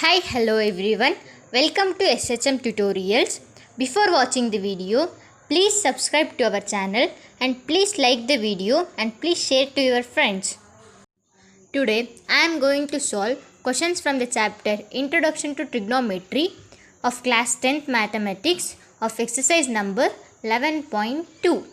Hi, hello everyone. Welcome to SHM Tutorials. Before watching the video, please subscribe to our channel and please like the video and please share to your friends. Today, I am going to solve questions from the chapter Introduction to Trigonometry of class 10th Mathematics of exercise number 11.2.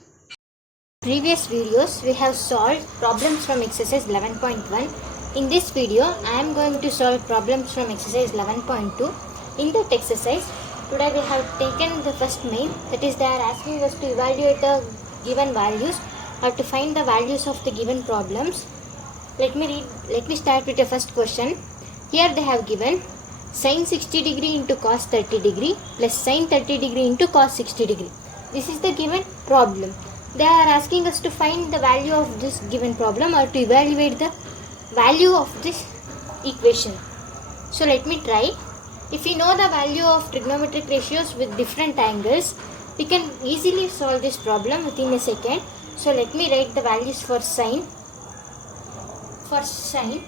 Previous videos we have solved problems from exercise 11.1. In this video I am going to solve problems from exercise 11.2. In that exercise today we have taken the first main, that is they are asking us to evaluate the given values or to find the values of the given problems. Let me start with the first question. Here they have given sin 60 degree into cos 30 degree plus sin 30 degree into cos 60 degree. This is the given problem. They are asking us to find the value of this given problem or to evaluate the value of this equation. So let me try. If we know the value of trigonometric ratios with different angles, we can easily solve this problem within a second. So let me write the values for sin. For sin,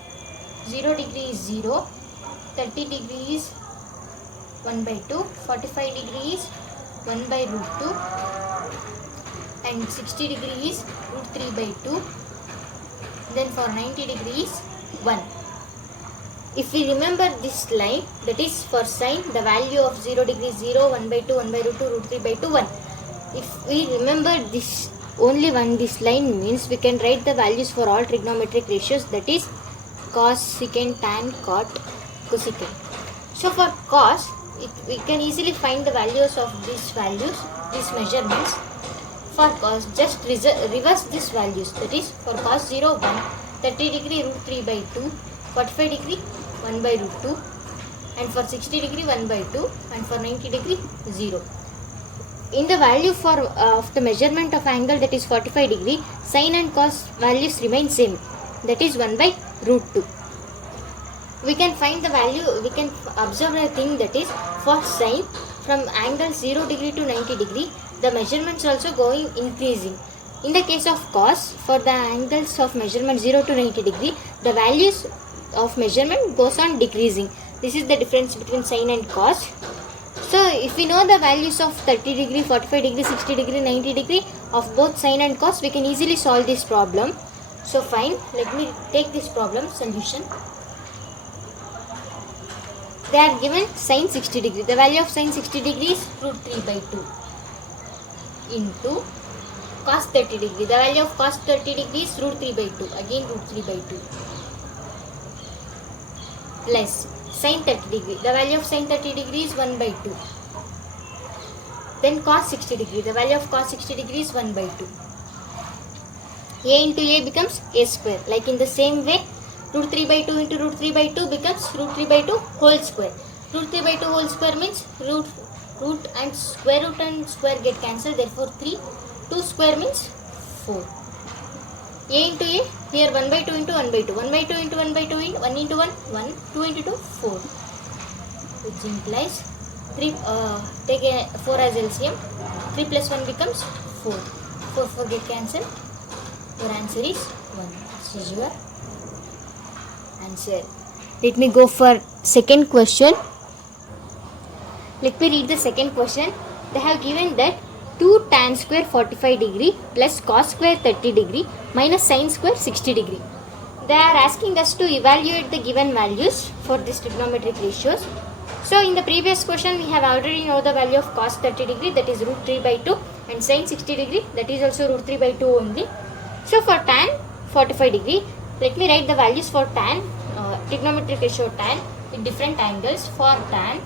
0 degree is 0, 30 degree is 1 by 2, 45 degree is 1 by root 2, and 60 degree is root 3 by 2. Then for 90 degrees 1. If we remember this line, that is for sin, the value of 0 degree 0, 1 by 2, 1 by root 2, root 3 by 2, 1. If we remember this only this line means we can write the values for all trigonometric ratios, that is cos, secant, tan, cot, cosecant. So for cos, we can easily find the values of these measurements. For cos, just reverse these values, that is for cos 0, 1, 30 degree root 3 by 2, 45 degree 1 by root 2, and for 60 degree 1 by 2, and for 90 degree 0. In the value for of the measurement of angle, that is 45 degree, sin and cos values remain same, that is 1 by root 2. We can find the value, we can observe a thing, that is for sin, from angle 0 degree to 90 degree, the measurements also going increasing. In the case of cos, for the angles of measurement 0 to 90 degree, the values of measurement goes on decreasing. This is the difference between sin and cos. So if we know the values of 30 degree, 45 degree, 60 degree, 90 degree of both sin and cos, we can easily solve this problem. So fine, let me take this problem solution. They are given sin 60 degree. The value of sin 60 degree is root 3 by 2 into cos 30 degree. The value of cos 30 degree is root 3 by 2. Again root 3 by 2. Plus sin 30 degree. The value of sin 30 degree is 1 by 2. Then cos 60 degree. The value of cos 60 degree is 1 by 2. A into A becomes A square. Like in the same way, root 3 by 2 into root 3 by 2 becomes root 3 by 2 whole square. Root 3 by 2 whole square means root and square root and square get cancelled. Therefore 3. 2 square means 4. A into A, here 1 by 2 into 1 by 2. 1 by 2 into 1 by 2 into 1 into 1, 1. 2 into 2, 4. Which implies 3, take a 4 as LCM. 3 plus 1 becomes 4. 4 get cancelled. Your answer is 1. This is your answer. Let me go for second question. Let me read the second question. They have given that 2 tan square 45 degree plus cos square 30 degree minus sin square 60 degree. They are asking us to evaluate the given values for these trigonometric ratios. So in the previous question we have already know the value of cos 30 degree, that is root 3 by 2, and sin 60 degree, that is also root 3 by 2 only. So for tan 45 degree, let me write the values for tan, trigonometric ratio tan with different angles. For tan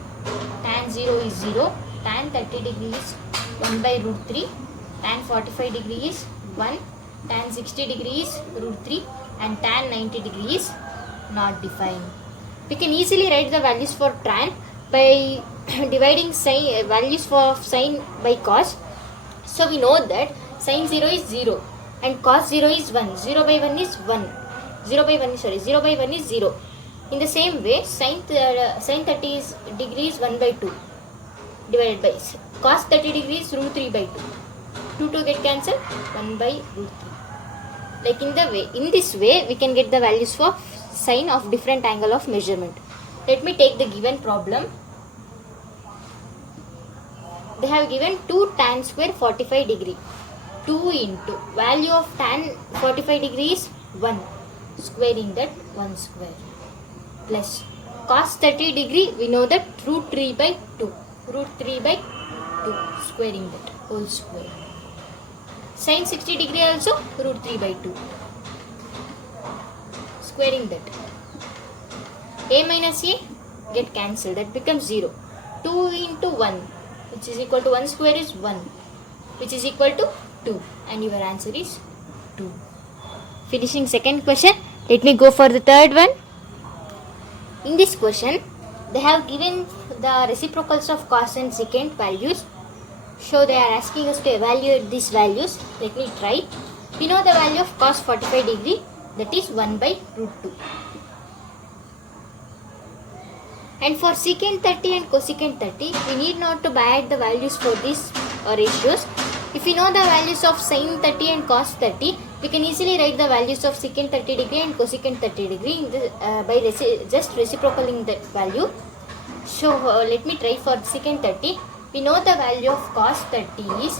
0 is 0, tan 30 degree is 1 by root 3, tan 45 degree is 1, tan 60 degree is root 3, and tan 90 degree is not defined. We can easily write the values for tan by dividing values for sin by cos. So we know that sin 0 is 0 and cos 0 is 1. 0 by 1 is 1. 0 by 1 is 0. In the same way, sin 30 degree is 1 by 2 divided by cos 30 degrees root 3 by 2. 2 get cancelled, 1 by root 3. Like in this way we can get the values for sin of different angle of measurement. Let me take the given problem. They have given 2 tan square 45 degree. 2 into value of tan 45 degree is 1. Squaring that 1 square. Plus cos 30 degree, we know that root 3 by 2. Root 3 by 2. Squaring that whole square. Sin 60 degree also root 3 by 2. Squaring that. A minus A get cancelled. That becomes 0. 2 into 1, which is equal to 1 square is 1, which is equal to 2. And your answer is 2. Finishing second question. Let me go for the third one. In this question, they have given the reciprocals of cos and secant values. So they are asking us to evaluate these values. Let me try. We know the value of cos 45 degree, that is 1 by root 2. And for secant 30 and cosecant 30, we need not to add the values for these ratios. If we know the values of sin 30 and cos 30, we can easily write the values of secant 30 degree and cosecant 30 degree in the, by just reciprocaling that value. So let me try for secant 30. We know the value of cos 30 is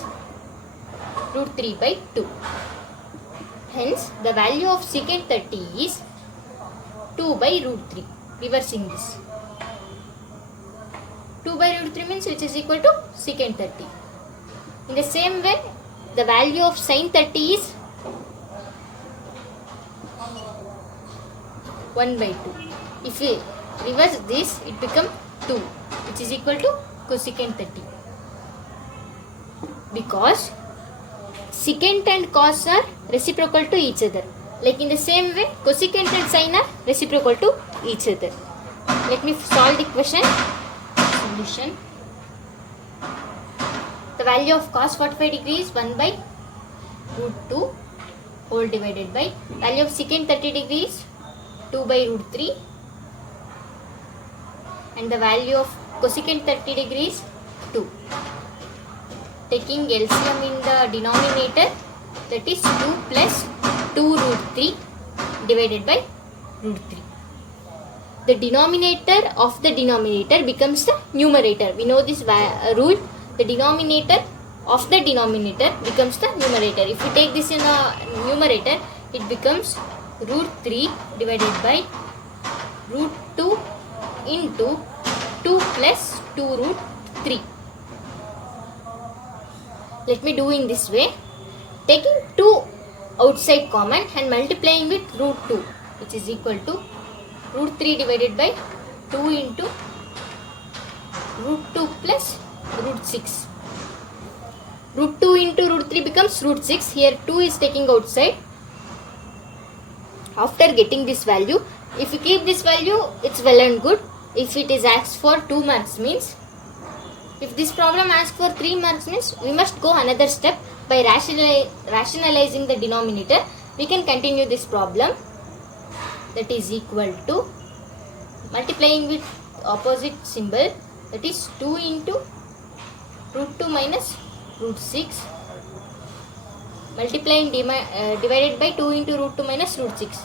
root 3 by 2. Hence, the value of secant 30 is 2 by root 3. Reversing this. 2 by root 3 means which is equal to secant 30. In the same way, the value of sin 30 is 1 by 2. If we reverse this, it becomes 2, which is equal to cosecant 30. Because secant and cos are reciprocal to each other. Like in the same way, cosecant and sin are reciprocal to each other. Let me solve the question. Solution. The value of cos 45 degree is 1 by root 2 whole divided by value of secant 30 degree is 2 by root 3, and the value of cosecant 30 degree is 2. Taking LCM in the denominator, that is 2 plus 2 root 3 divided by root 3. The denominator of the denominator becomes the numerator. We know this rule. The denominator of the denominator becomes the numerator. If you take this in the numerator, it becomes root 3 divided by root 2 into 2 plus 2 root 3. Let me do in this way. Taking 2 outside common and multiplying with root 2, which is equal to root 3 divided by 2 into root 2 plus root 6. Root 2 into root 3 becomes root 6. Here 2 is taking outside. After getting this value, if you keep this value, it's well and good. If it is asked for 2 marks means, if this problem asks for 3 marks means, we must go another step by rationalizing the denominator. We can continue this problem. That is equal to multiplying with opposite symbol, that is 2 into root 2 minus root 6, multiplying divided by 2 into root 2 minus root 6.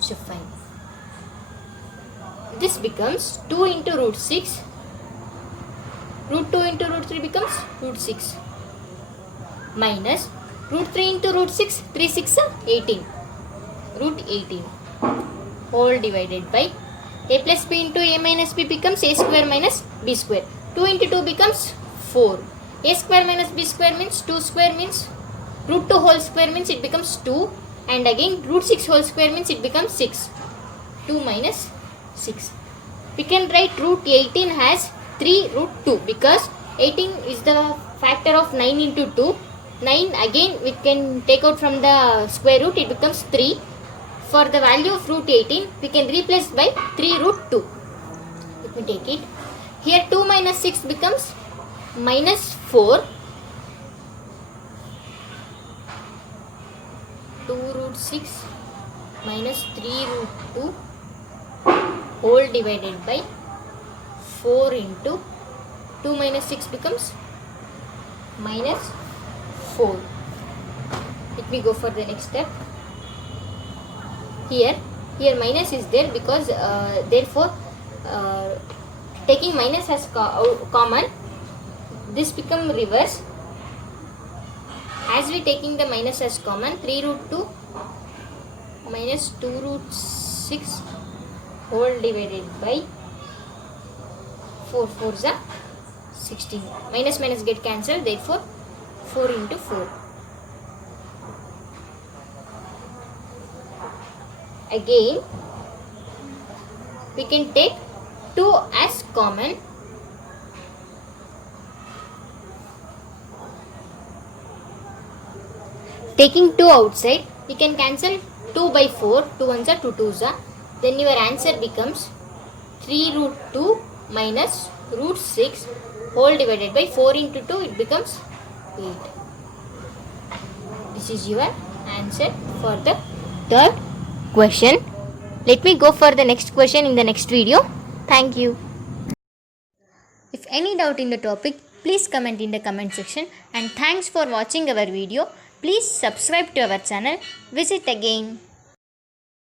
So fine. This becomes 2 into root 6. Root 2 into root 3 becomes root 6 minus root 3 into root 6, 3 6 are 18, root 18 whole divided by a plus b into a minus b becomes a square minus b square. 2 into 2 becomes 4. A square minus b square means 2 square means root 2 whole square means it becomes 2, and again root 6 whole square means it becomes 6. 2 minus 6. We can write root 18 as 3 root 2 because 18 is the factor of 9 into 2. 9 again we can take out from the square root, it becomes 3. For the value of root 18, we can replace by 3 root 2. Let me take it. Here 2 minus 6 becomes minus 4. 2 root 6 minus 3 root 2 whole divided by 4 into 2 minus 6 becomes minus 4. Let me go for the next step. here minus is there, because therefore taking minus as common, this become reverse. As we taking the minus as common, 3 root 2 minus 2 root 6 whole divided by 4 4s are 16. Minus minus get cancelled, therefore 4 into 4. Again we can take 2 as common. Taking 2 outside, you can cancel 2 by 4, 2 ones are 2 twos are. Then your answer becomes 3 root 2 minus root 6 whole divided by 4 into 2, it becomes 8. This is your answer for the third question. Let me go for the next question in the next video. Thank you. If any doubt in the topic, please comment in the comment section, and thanks for watching our video. Please subscribe to our channel. Visit again.